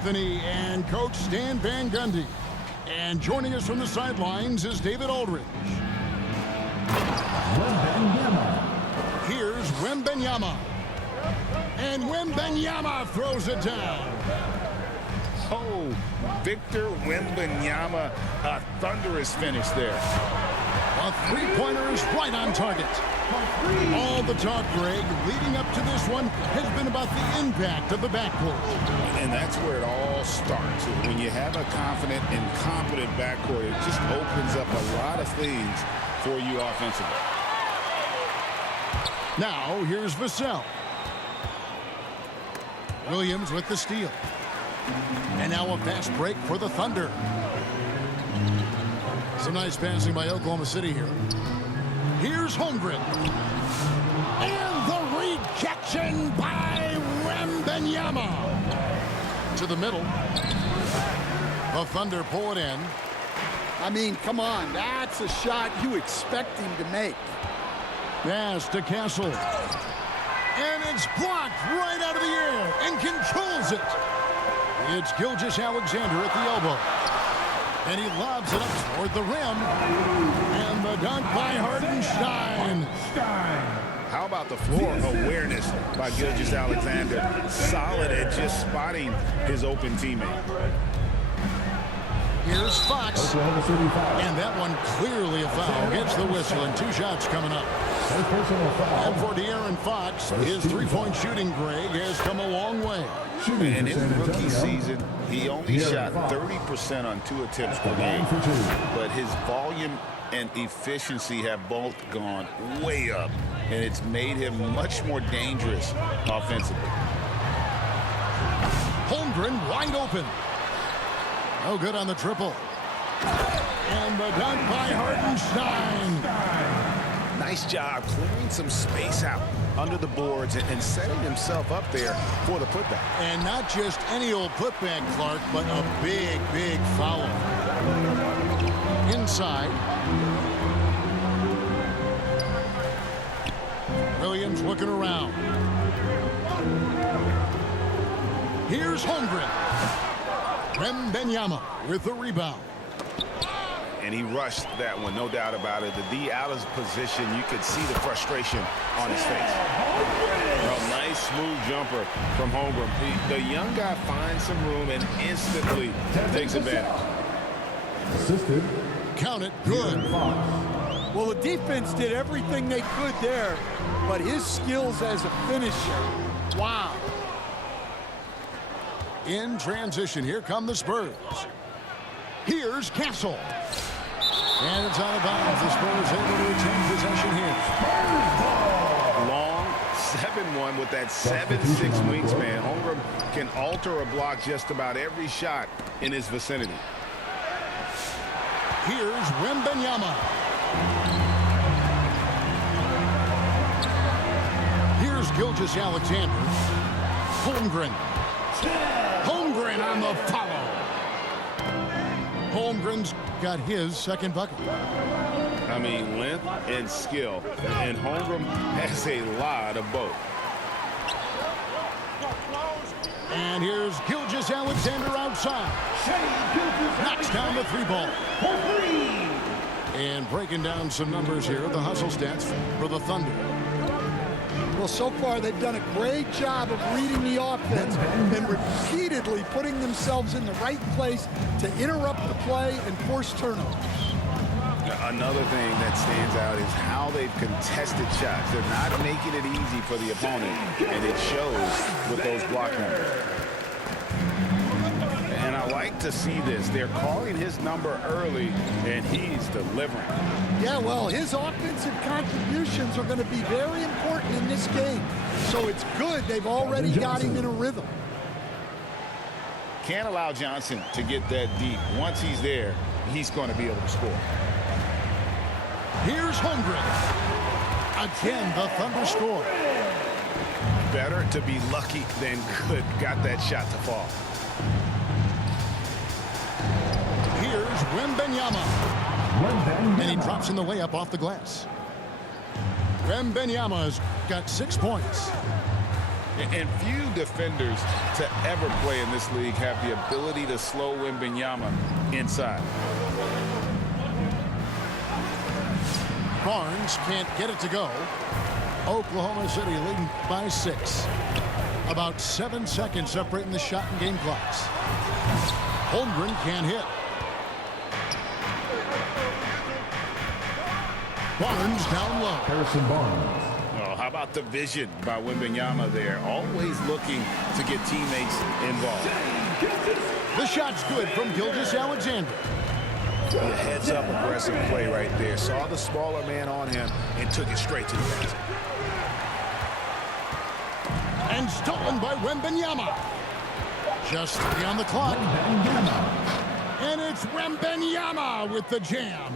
Anthony and Coach Stan Van Gundy. And joining us from the sidelines is David Aldridge. Here's Wembanyama. And Wembanyama throws it down. Oh, Victor Wembanyama, a thunderous finish there. A three-pointer is right on target. All the talk, Greg, leading up to this one has been about the impact of the backcourt. And that's where it all starts. When you have a confident and competent backcourt, it just opens up a lot of things for you offensively. Now, here's Vassell. Williams with the steal. And now a fast break for the Thunder. Some nice passing by Oklahoma City here. Here's Holmgren. And the rejection by Wembanyama. To the middle. The Thunder pull it in. I mean, come on. That's a shot you expect him to make. Pass to Castle. And it's blocked right out of the air and controls it. It's Gilgeous-Alexander at the elbow. And he lobs it up toward the rim. And the dunk by Hardenstein. How about the floor awareness by Gilgeous-Alexander? Solid at just spotting his open teammate. Here's Fox. And that one clearly a foul. Gets the whistle and 2 shots coming up. And for De'Aaron Fox, his three-point shooting, Greg, has come a long way. In his rookie season, he only shot 30% on 2 attempts per game. But his volume and efficiency have both gone way up. And it's made him much more dangerous offensively. Holmgren wide open. No good on the triple. And the dunk by Hardenstein. Nice job clearing some space out under the boards and setting himself up there for the putback. And not just any old putback, Clark, but a big, big foul. Inside. Williams looking around. Here's Holmgren. Wembanyama with the rebound. And he rushed that one, no doubt about it. The D out of position, you could see the frustration on his face. A nice smooth jumper from Holmgren. The young guy finds some room and instantly takes advantage. Assisted. Count it, good. Well, the defense did everything they could there, but his skills as a finisher, wow. In transition, here come the Spurs. Here's Castle. And it's out of bounds. The Spurs able to retain possession here. Long 7-1 with that 7'6" wingspan. Holmgren can alter a block just about every shot in his vicinity. Here's Wembanyama. Here's Gilgeous-Alexander. Holmgren. Holmgren on the follow. Holmgren's got his second bucket. I mean, length and skill. And Holmgren has a lot of both. And here's Gilgeous-Alexander outside. Knocks down the 3-ball. And breaking down some numbers here, the hustle stats for the Thunder. Well, so far they've done a great job of reading the offense and repeatedly putting themselves in the right place to interrupt the play and force turnovers. Another thing that stands out is how they've contested shots. They're not making it easy for the opponent, and it shows with those block numbers. And I like to see this. They're calling his number early, and he's delivering. Yeah, well, his offensive contributions are going to be very important in this game. So it's good they've already got him in a rhythm. Can't allow Johnson to get that deep. Once he's there, he's going to be able to score. Here's Holmgren. Again, the Thunder score. Better to be lucky than good. Got that shot to fall. Here's Wembanyama. And he drops in the layup off the glass. Wembanyama's got 6 points. And few defenders to ever play in this league have the ability to slow Wembanyama inside. Barnes can't get it to go. Oklahoma City leading by 6. About 7 seconds separating the shot and game clocks. Holmgren can't hit. Barnes down low. Harrison Barnes. Oh, how about the vision by Wembanyama there? Always looking to get teammates involved. The shot's good from Gilgeous-Alexander. A heads-up aggressive play right there. Saw the smaller man on him and took it straight to the basket. And stolen by Wembanyama. Just 3 on the clock. And it's Wembanyama with the jam.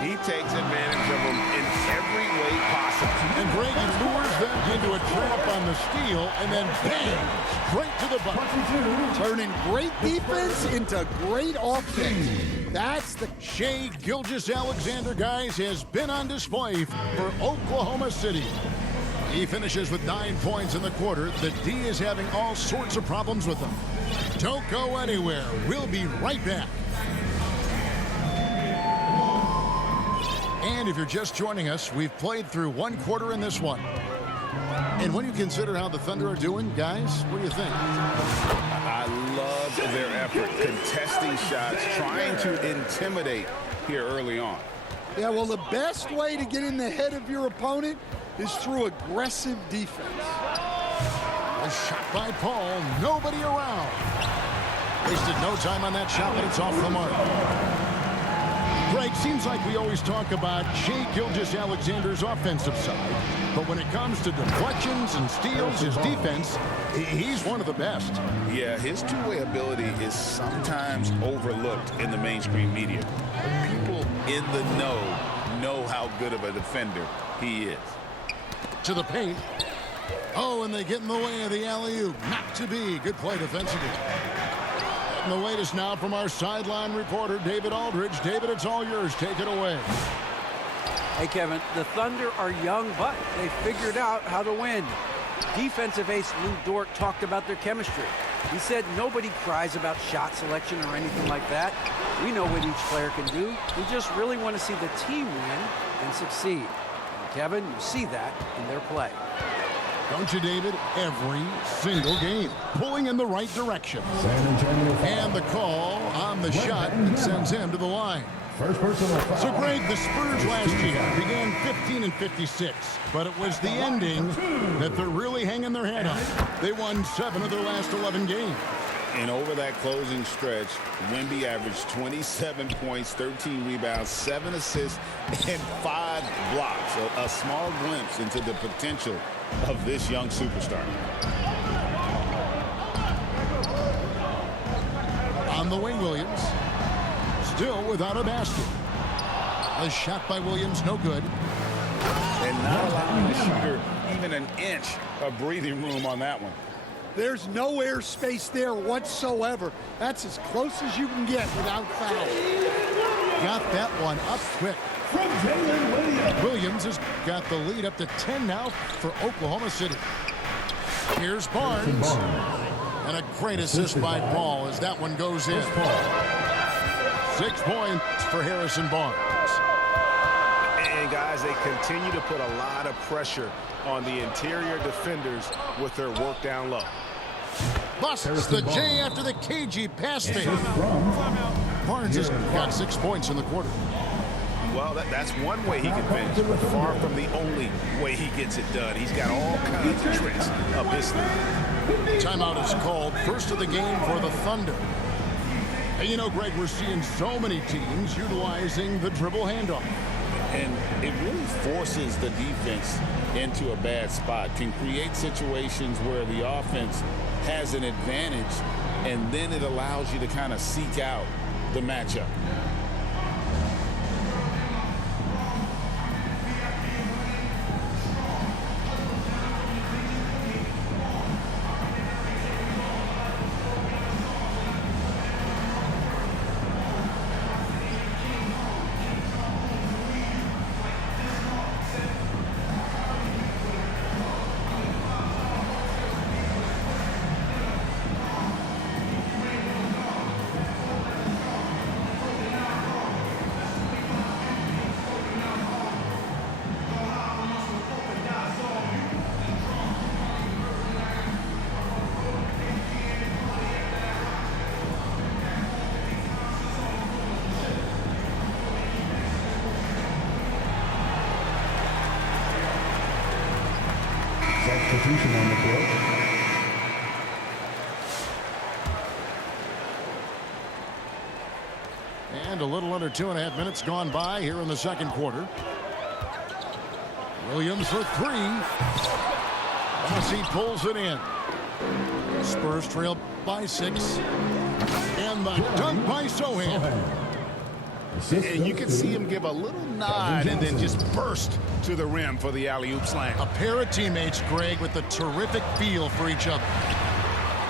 He takes advantage of them in every way possible. And Grady lures them into a trap on the steal, and then bang, straight to the bucket. Turning great defense into great offense. That's the Shai Gilgeous-Alexander, guys, has been on display for Oklahoma City. He finishes with 9 points in the quarter. The D is having all sorts of problems with them. Don't go anywhere. We'll be right back. And if you're just joining us, we've played through 1 quarter in this one. And when you consider how the Thunder are doing, guys, what do you think? I love their effort, contesting shots, trying to intimidate here early on. Yeah, well, the best way to get in the head of your opponent is through aggressive defense. A shot by Paul, nobody around. Wasted no time on that shot, but it's off the mark. Greg, seems like we always talk about Shai Gilgeous-Alexander's offensive side, but when it comes to deflections and steals, his defense, he's one of the best. Yeah, his two-way ability is sometimes overlooked in the mainstream media. People in the know how good of a defender he is. To the paint. Oh, and they get in the way of the alley-oop. Not to be. Good play defensively. And the latest now from our sideline reporter, David Aldridge. David, it's all yours. Take it away. Hey, Kevin, the Thunder are young, but they figured out how to win. Defensive ace Lou Dort talked about their chemistry. He said nobody cries about shot selection or anything like that. We know what each player can do. We just really want to see the team win and succeed. And Kevin, you see that in their play. Don't you, David? Every single game. Pulling in the right direction. San Antonio foul. And the call on the shot that sends him to the line. First personal foul. So, Greg, the Spurs last year began 15-56, but it was the ending that they're really hanging their head on. They won 7 of their last 11 games. And over that closing stretch, Wemby averaged 27 points, 13 rebounds, 7 assists, and 5 blocks. A small glimpse into the potential of this young superstar. On the wing, Williams. Still without a basket. A shot by Williams, no good. And not allowing the shooter even an inch of breathing room on that one. There's no air space there whatsoever. That's as close as you can get without foul. Got that one up quick. From Jalen Williams. Williams has got the lead up to 10 now for Oklahoma City. Here's Barnes. And a great assist by Paul as that one goes in. 6 points for Harrison Barnes. And guys, they continue to put a lot of pressure on the interior defenders with their work down low. Busts the J after the KG pass fake. Barnes has got 6 points in the quarter. Well, that's one way he can finish, but far from the only way he gets it done. He's got all kinds of tricks up his sleeve. Timeout is called. First of the game for the Thunder. And you know, Greg, we're seeing so many teams utilizing the dribble handoff. And it really forces the defense into a bad spot, can create situations where the offense has an advantage, and then it allows you to kind of seek out the matchup. And a little under 2.5 minutes gone by here in the second quarter. Williams for three. Okc pulls it in. Spurs trail by 6. And the dunk by Sohan. And you can see him give a little nod and then just burst to the rim for the alley-oop slam. A pair of teammates, Greg, with a terrific feel for each other.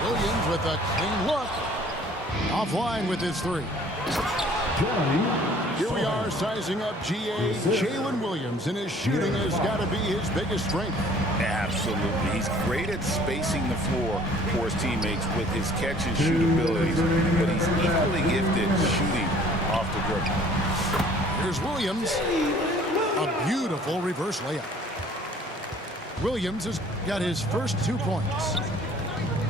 Williams with a clean look. Offline with his three. Here we are sizing up GA Jalen Williams, and his shooting has got to be his biggest strength. Absolutely. He's great at spacing the floor for his teammates with his catch and shoot abilities, but he's equally gifted shooting off the dribble. Here's Williams. A beautiful reverse layup. Williams has got his first 2 points.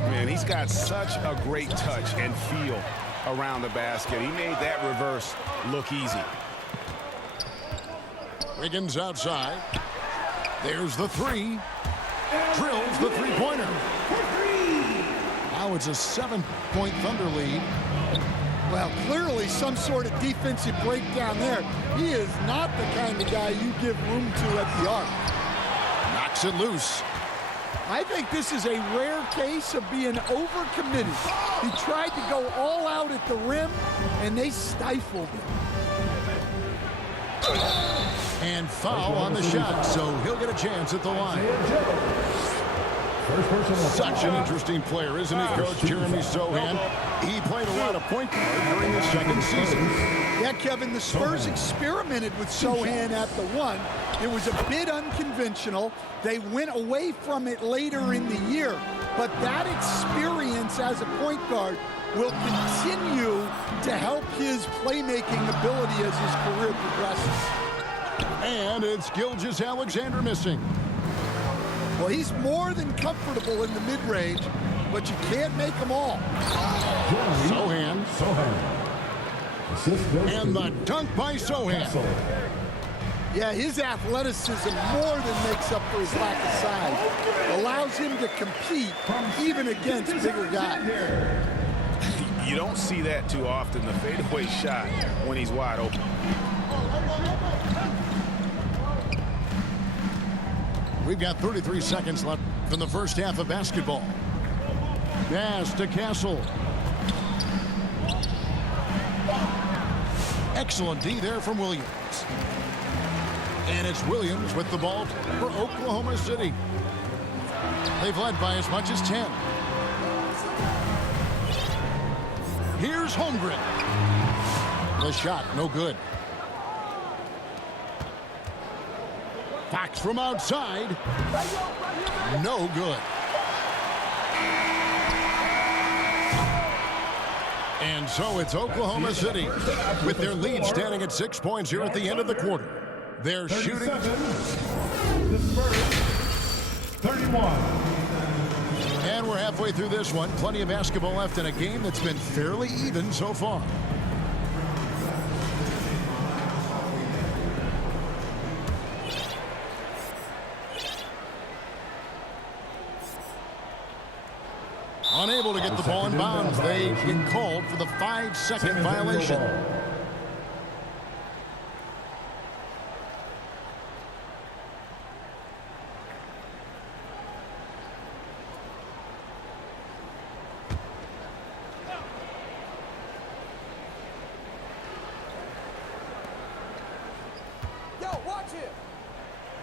Man, he's got such a great touch and feel around the basket. He made that reverse look easy. Wiggins outside. There's the three. Drills the three-pointer. Now it's a 7-point Thunder lead. Well, clearly some sort of defensive breakdown there. He is not the kind of guy you give room to at the arc. Knocks it loose. I think this is a rare case of being overcommitted. He tried to go all out at the rim, and they stifled him. And foul on the shot, so he'll get a chance at the line. Such an interesting player, isn't he, Coach Jeremy Sohan? He played a lot of point guard during his second season. Yeah, Kevin, the Spurs experimented with Sohan at the 1. It was a bit unconventional. They went away from it later in the year. But that experience as a point guard will continue to help his playmaking ability as his career progresses. And it's Gilgeous-Alexander missing. Well, he's more than comfortable in the mid-range, but you can't make them all. Sohan. And the dunk by Sohan. Yeah, his athleticism more than makes up for his lack of size. Allows him to compete even against bigger guys. You don't see that too often, the fadeaway shot when he's wide open. We've got 33 seconds left in the first half of basketball. Pass to Castle. Excellent D there from Williams. And it's Williams with the ball for Oklahoma City. They've led by as much as 10. Here's Holmgren. The shot, no good. Fox from outside. No good. And so it's Oklahoma City with their lead standing at 6 points here at the end of the quarter. They're shooting. The Spurs, 31. And we're halfway through this one. Plenty of basketball left in a game that's been fairly even so far. Unable to get the ball in bounds. They get called for the 5-second violation.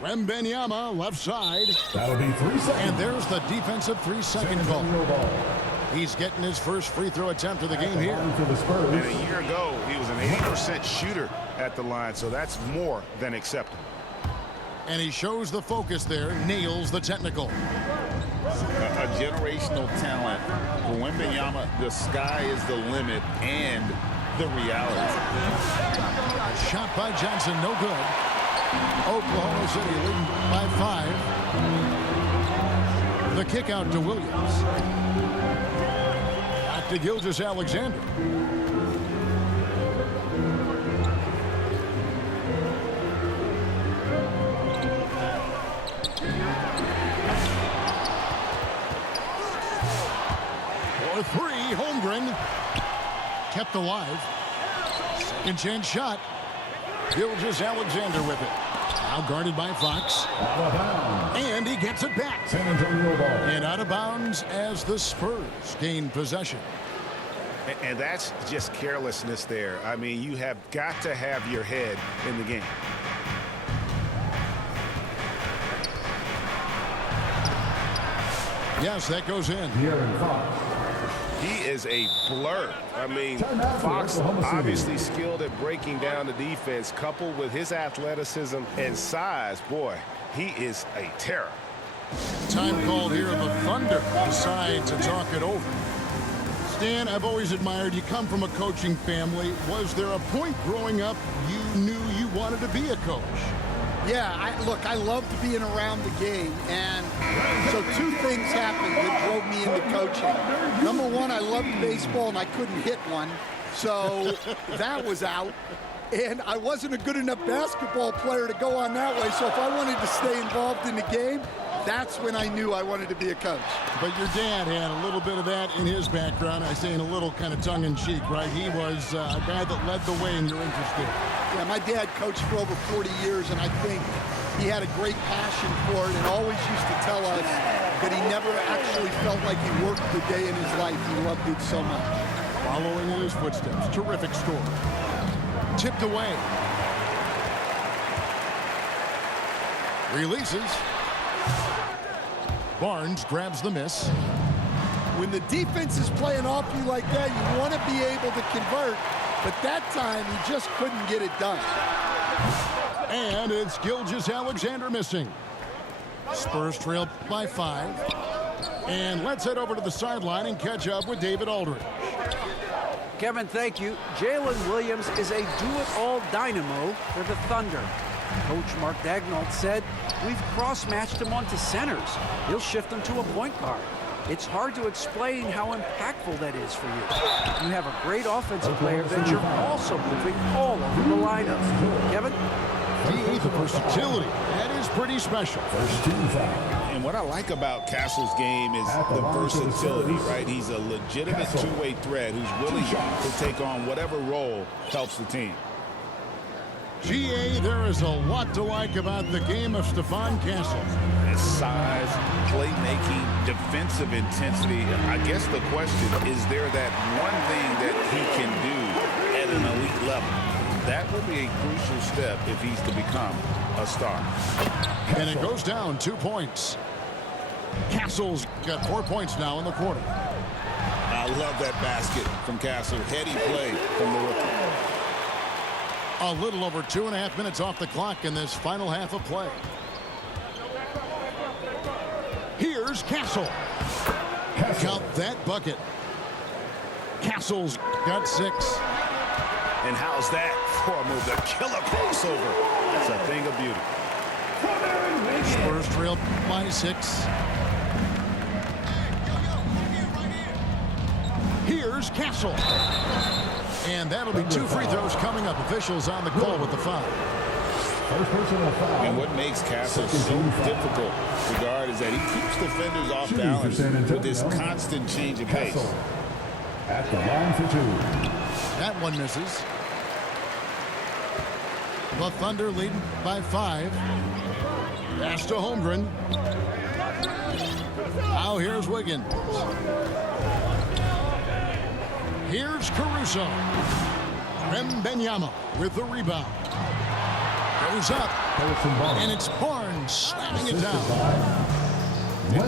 Wembanyama left side. That'll be 3 seconds. And there's the defensive 3-second call. He's getting his first free throw attempt of the game here. For the Spurs. And a year ago, he was an 80% shooter at the line, so that's more than acceptable. And he shows the focus there, nails the technical. A generational talent. For Wembanyama, the sky is the limit and the reality. Shot by Johnson, no good. Oklahoma City leading by 5. The kick out to Williams. Back to Gilgeous-Alexander. For three, Holmgren kept alive. Can change shot. Gilgeous Alexander with it. Now guarded by Fox. Out of bounds. And he gets it back. San Antonio ball. And out of bounds as the Spurs gain possession. And that's just carelessness there. I mean, you have got to have your head in the game. Yes, that goes in. De'Aaron Fox. He is a blur. I mean, Fox obviously skilled at breaking down the defense, coupled with his athleticism and size. Boy, he is a terror. Time called here. The Thunder decide to talk it over. Stan, I've always admired you. Come from a coaching family. Was there a point growing up you knew you wanted to be a coach? Yeah, look, I loved being around the game, and so two things happened that drove me into coaching. Number one, I loved baseball, and I couldn't hit one, so that was out. And I wasn't a good enough basketball player to go on that way, so if I wanted to stay involved in the game, that's when I knew I wanted to be a coach. But your dad had a little bit of that in his background. I say in a little kind of tongue-in-cheek, right? He was a guy that led the way in your interest there. Yeah, my dad coached for over 40 years, and I think he had a great passion for it and always used to tell us that he never actually felt like he worked the day in his life. He loved it so much. Following in his footsteps. Terrific score. Tipped away. Releases. Barnes grabs the miss. When the defense is playing off you like that, you want to be able to convert, but that time he just couldn't get it done. And it's Gilgeous Alexander missing. Spurs trail by 5. And let's head over to the sideline and catch up with David Aldridge. Kevin, thank you. Jalen Williams is a do-it-all dynamo for the Thunder. Coach Mark Daigneault said, we've cross-matched him onto centers. He'll shift them to a point guard. It's hard to explain how impactful that is for you. You have a great offensive player that you're also moving all over the lineup. Kevin? The versatility. That is pretty special. First team foul. And what I like about Castle's game is the versatility, right? He's a legitimate two-way threat who's willing to take on whatever role helps the team. GA, there is a lot to like about the game of Stephon Castle. His size, playmaking, defensive intensity. I guess the question is there that one thing that he can do at an elite level? That will be a crucial step if he's to become a star. And it goes down 2 points. Castle's got 4 points now in the quarter. I love that basket from Castle. Heady play from the rookie. A little over 2.5 minutes off the clock in this final half of play. Here's Castle. Count that bucket. Castle's got 6. And how's that for a move? The killer crossover. That's a thing of beauty. Spurs trail by 6. Here's Castle. And that'll be 2 free throws coming up. Officials on the call with the foul. First personal foul. And what makes Castle so difficult to guard is that he keeps defenders off balance with this constant change of pace. Castle at the line for 2. That one misses. The Thunder leading by 5. Pass to Holmgren. Now here's Wiggins. Here's Caruso. Wembanyama with the rebound. Goes up. And it's Barnes slamming it down.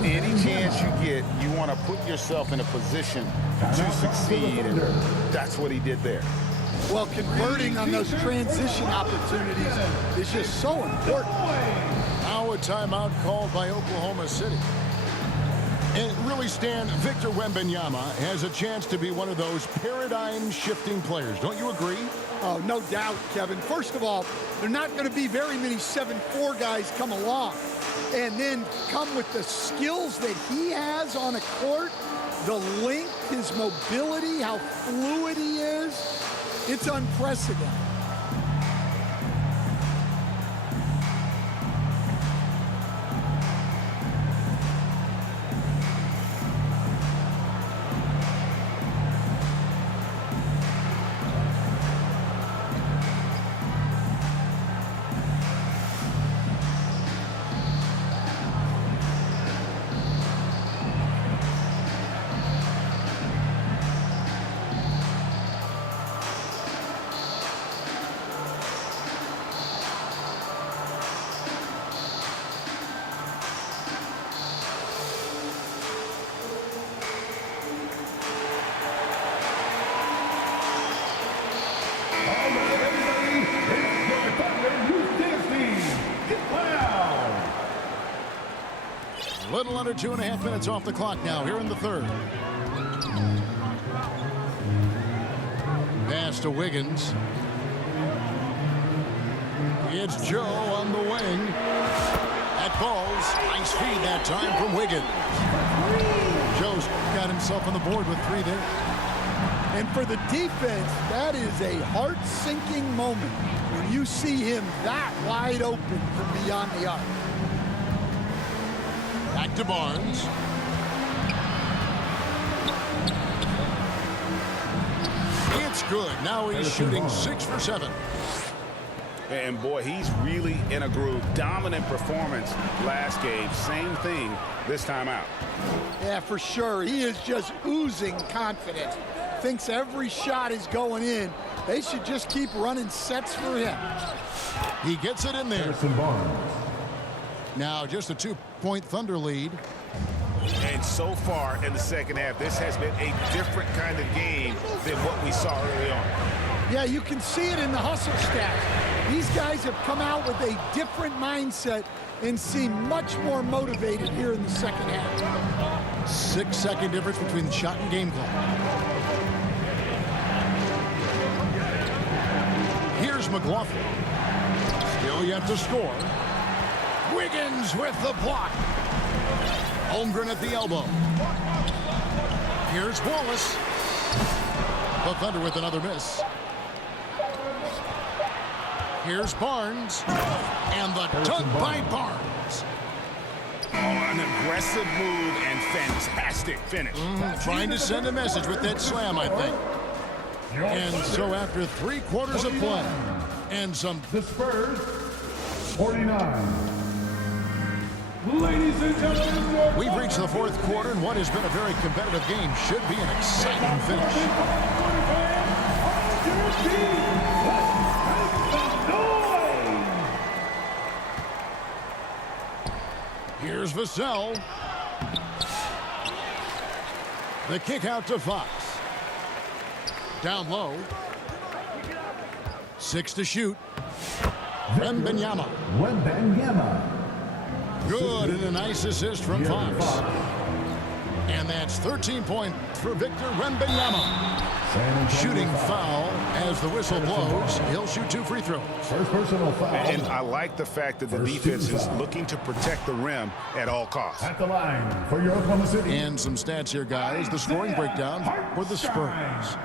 Any chance you get, you want to put yourself in a position to succeed, and that's what he did there. Well, converting on those transition opportunities is just so important. Now a timeout called by Oklahoma City. And really, Stan, Victor Wembanyama has a chance to be one of those paradigm-shifting players. Don't you agree? Oh, no doubt, Kevin. First of all, there are not going to be very many 7'4" guys come along and then come with the skills that he has on a court, the length, his mobility, how fluid he is. It's unprecedented. Little under 2.5 minutes off the clock now here in the third. Pass to Wiggins. It's Joe on the wing. That falls. Nice feed that time from Wiggins. Joe's got himself on the board with 3 there. And for the defense, that is a heart-sinking moment when you see him that wide open from beyond the arc. Back to Barnes. It's good. Now he's shooting 6 for 7. And boy, he's really in a groove. Dominant performance last game. Same thing this time out. Yeah, for sure. He is just oozing confidence. Thinks every shot is going in. They should just keep running sets for him. He gets it in there. Now just a 2-point Thunder lead. And so far in the second half, this has been a different kind of game than what we saw early on. Yeah, you can see it in the hustle stats. These guys have come out with a different mindset and seem much more motivated here in the second half. 6-second difference between the shot and game clock. Here's McLaughlin. Still yet to score. Wiggins with the block. Holmgren at the elbow. Here's Wallace. The Thunder with another miss. Here's Barnes. And the dunk by Barnes. Oh, an aggressive move and fantastic finish. Trying to send a message with that slam, I think. And so after 3 quarters of play and some... The Spurs, 49. Ladies and gentlemen, We've reached the 4th quarter, and what has been a very competitive game should be an exciting finish. Here's Vassell. The kick out to Fox. Down low. 6 to shoot. Wembanyama. Good, and a nice assist from Fox. And that's 13 points for Victor Wembanyama. Shooting foul as the whistle blows. He'll shoot 2 free throws. First personal foul. And I like the fact that the defense is looking to protect the rim at all costs. At the line for your Oklahoma City. And some stats here, guys. The scoring breakdown for the Spurs.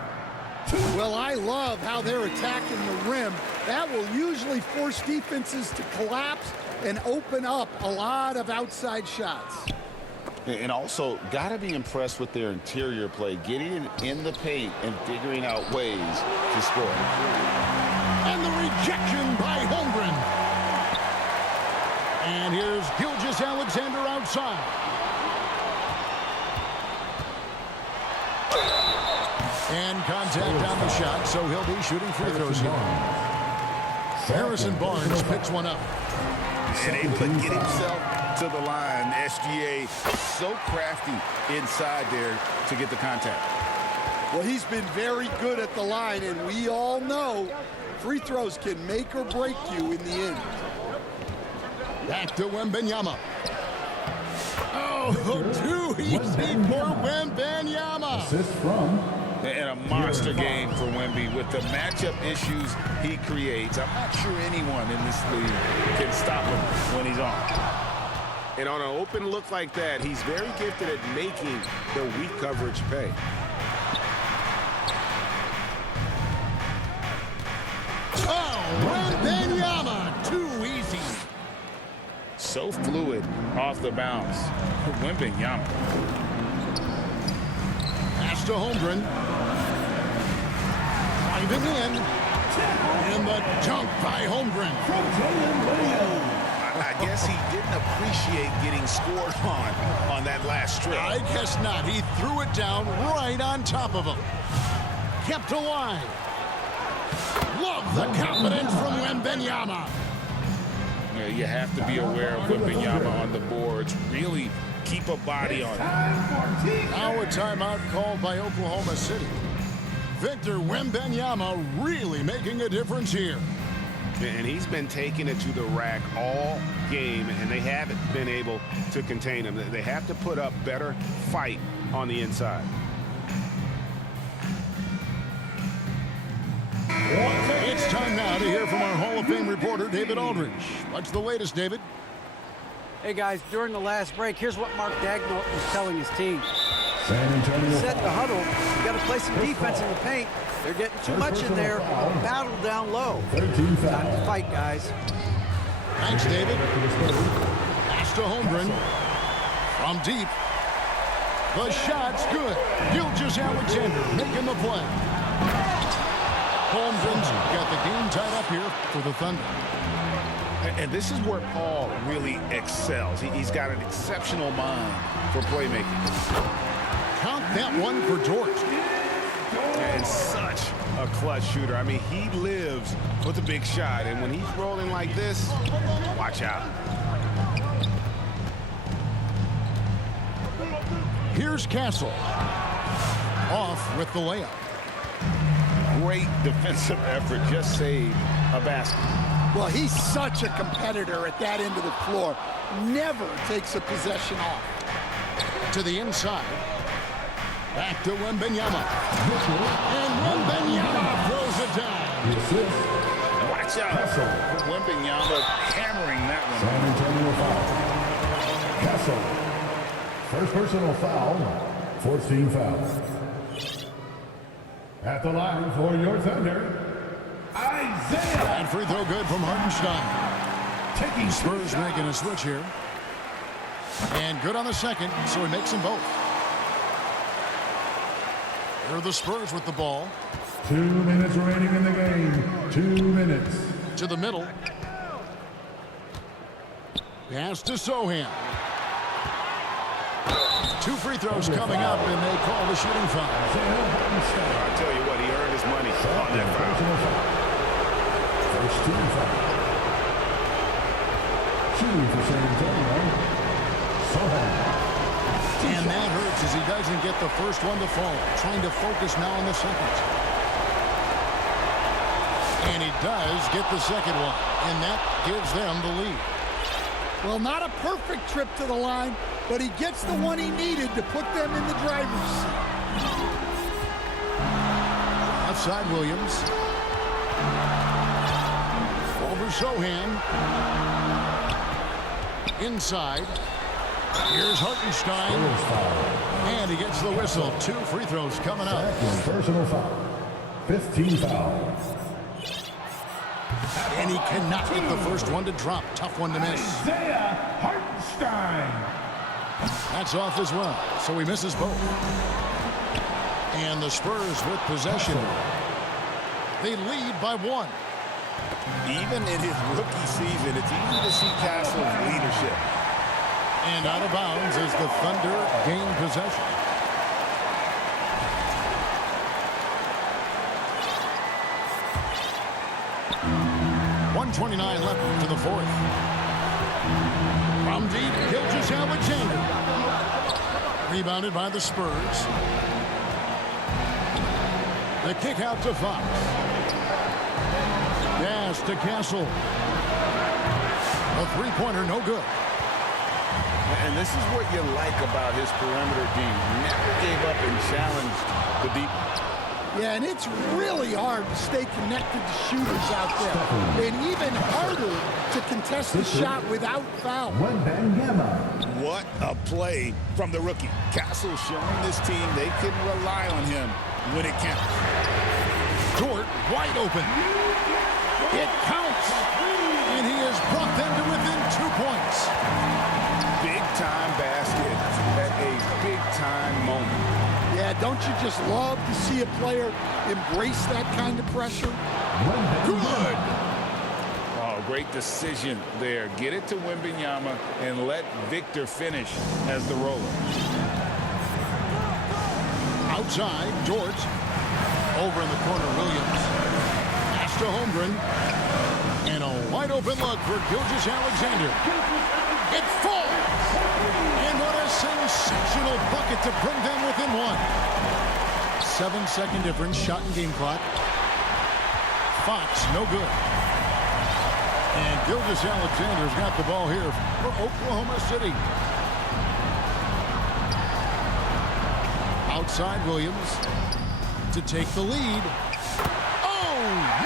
Well, I love how they're attacking the rim. That will usually force defenses to collapse and open up a lot of outside shots. And also, got to be impressed with their interior play, getting in the paint and figuring out ways to score. And the rejection by Holmgren. And here's Gilgeous-Alexander outside. And contact on the shot, so he'll be shooting free throws here. Harrison Barnes picks one up. And able to get himself to the line. SGA so crafty inside there to get the contact. Well, he's been very good at the line, and we all know free throws can make or break you in the end. Back to Wembanyama. Oh, too easy for Wembanyama. Assist from. And a monster game for Wemby with the matchup issues he creates. I'm not sure anyone in this league can stop him when he's on. And on an open look like that, he's very gifted at making the weak coverage pay. Oh, Wembanyama, too easy. So fluid off the bounce. Wembanyama. Pass to Holmgren. Driving in. And the dunk by Holmgren. I guess he didn't appreciate getting scored on that last strip. I guess not. He threw it down right on top of him. Kept alive. Love the confidence from Wembanyama. Yeah, you have to be aware of Wembanyama on the boards. Really keep a body on him. Now a timeout called by Oklahoma City. Victor Wembanyama really making a difference here. And he's been taking it to the rack all game, and they haven't been able to contain him. They have to put up better fight on the inside. It's time now to hear from our Hall of Fame reporter, David Aldridge. What's the latest, David? Hey, guys, during the last break, here's what Mark Dagnall was telling his team. San Antonio Set the foul. huddle. You got to play some defense in the paint. They're getting too much in there. Battle down low. 13 foul. Time to fight, guys. Thanks, David. Pass to Holmgren. From deep. The shot's good. Gilgeous-Alexander making the play. Holmgren's got the game tied up here for the Thunder. And this is where Paul really excels. He's got an exceptional mind for playmaking. Count that one for Dort. And such a clutch shooter. I mean, he lives for the big shot. And when he's rolling like this, watch out. Here's Castle. Off with the layup. Great defensive effort. Just saved a basket. Well, he's such a competitor at that end of the floor. Never takes a possession off. To the inside. Back to Wembanyama. And Wembanyama throws it down. The assist. Watch out for Wembanyama hammering that one. San Antonio foul. Castle. First personal foul. 14 fouls. At the line for your Thunder, Isaiah. And free throw good from Hartenstein. Taking Spurs making a switch here. And good on the second, so he makes them both. Here are the Spurs with the ball. 2 minutes remaining in the game. 2 minutes. To the middle. Pass to Sohan. 2 free throws coming up, and they call the shooting foul. I'll tell you what, he earned his money on that foul. First team foul. Shooting for San Antonio. Sohan. And that hurts as he doesn't get the first one to fall. Trying to focus now on the second. And he does get the second one, and that gives them the lead. Well, not a perfect trip to the line, but he gets the one he needed to put them in the driver's seat. Outside Williams. Over Sohan. Inside. Here's Hartenstein. And he gets the whistle. 2 free throws coming up. Second personal foul. 15 foul. And he cannot get the first one to drop. Tough one to miss. Isaiah Hartenstein. That's off as well, so he misses both. And the Spurs with possession. They lead by 1. Even in his rookie season, it's easy to see Castle's leadership. And out of bounds as the Thunder gain possession. .129 left to the fourth. From deep, Gilgeous-Alexander. Rebounded by the Spurs. The kick out to Fox. Pass to Castle. A three-pointer, no good. And this is what you like about his perimeter D. Never gave up and challenged the deep. Yeah, and it's really hard to stay connected to shooters out there. And even harder to contest the shot without foul. Wembanyama. What a play from the rookie. Castle showing this team they can rely on him when it counts. Dort wide open. It counts. And he has brought them to within 2 points. Big-time basket at a big-time moment. Yeah, don't you just love to see a player embrace that kind of pressure? Good. Oh, great decision there. Get it to Wembanyama and let Victor finish as the roller. Outside, Dort. Over in the corner, Williams. Pass to Holmgren. And a wide open look for Gilgeous-Alexander. It falls. And what a sensational bucket to bring them within 1. 7-second difference, shot and game clock. Fox, no good. And Gilgeous Alexander's got the ball here for Oklahoma City. Outside Williams to take the lead. Oh,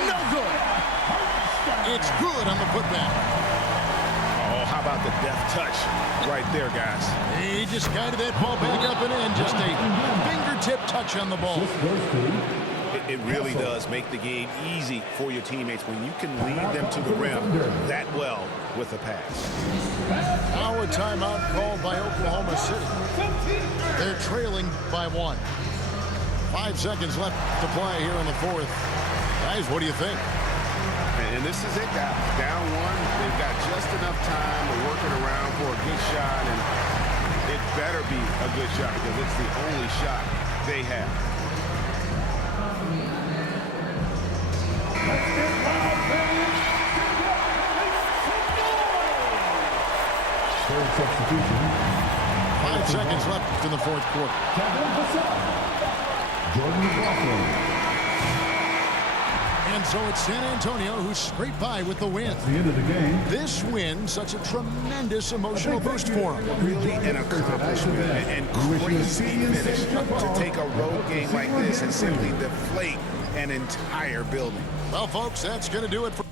no good. It's good on the putback. Oh, how about the deft touch right there, guys? He just guided that ball back up and in. Just a fingertip touch on the ball. It really does make the game easy for your teammates when you can lead them to the rim that well with a pass. Now a timeout called by Oklahoma City. They're trailing by 1. 5 seconds left to play here in the fourth. Guys, what do you think? And this is it, guys. Down 1. They've got just enough time to work it around for a good shot, and it better be a good shot because it's the only shot they have. Third substitution. 5 seconds left in the fourth quarter. Jordan McLaughlin. And so it's San Antonio who scraped by with the win. That's the end of the game. This win, such a tremendous emotional boost for them. Really an accomplishment and crazy finish to take a road game like this and simply deflate an entire building. Well, folks, that's going to do it for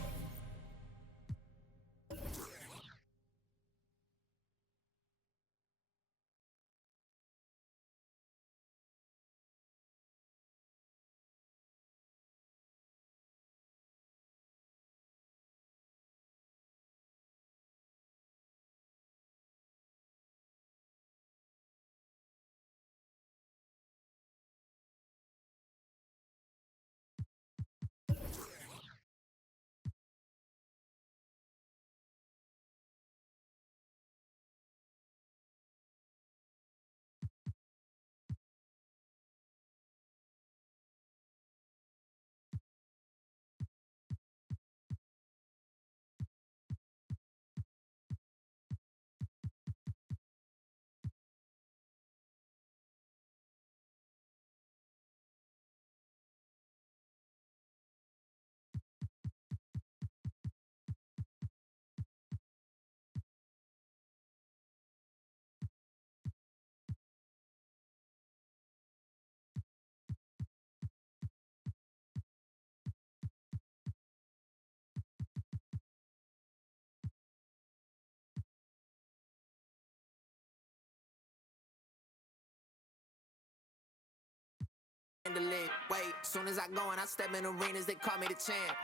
Wait, soon as I go and I step in arenas, they call me the champ.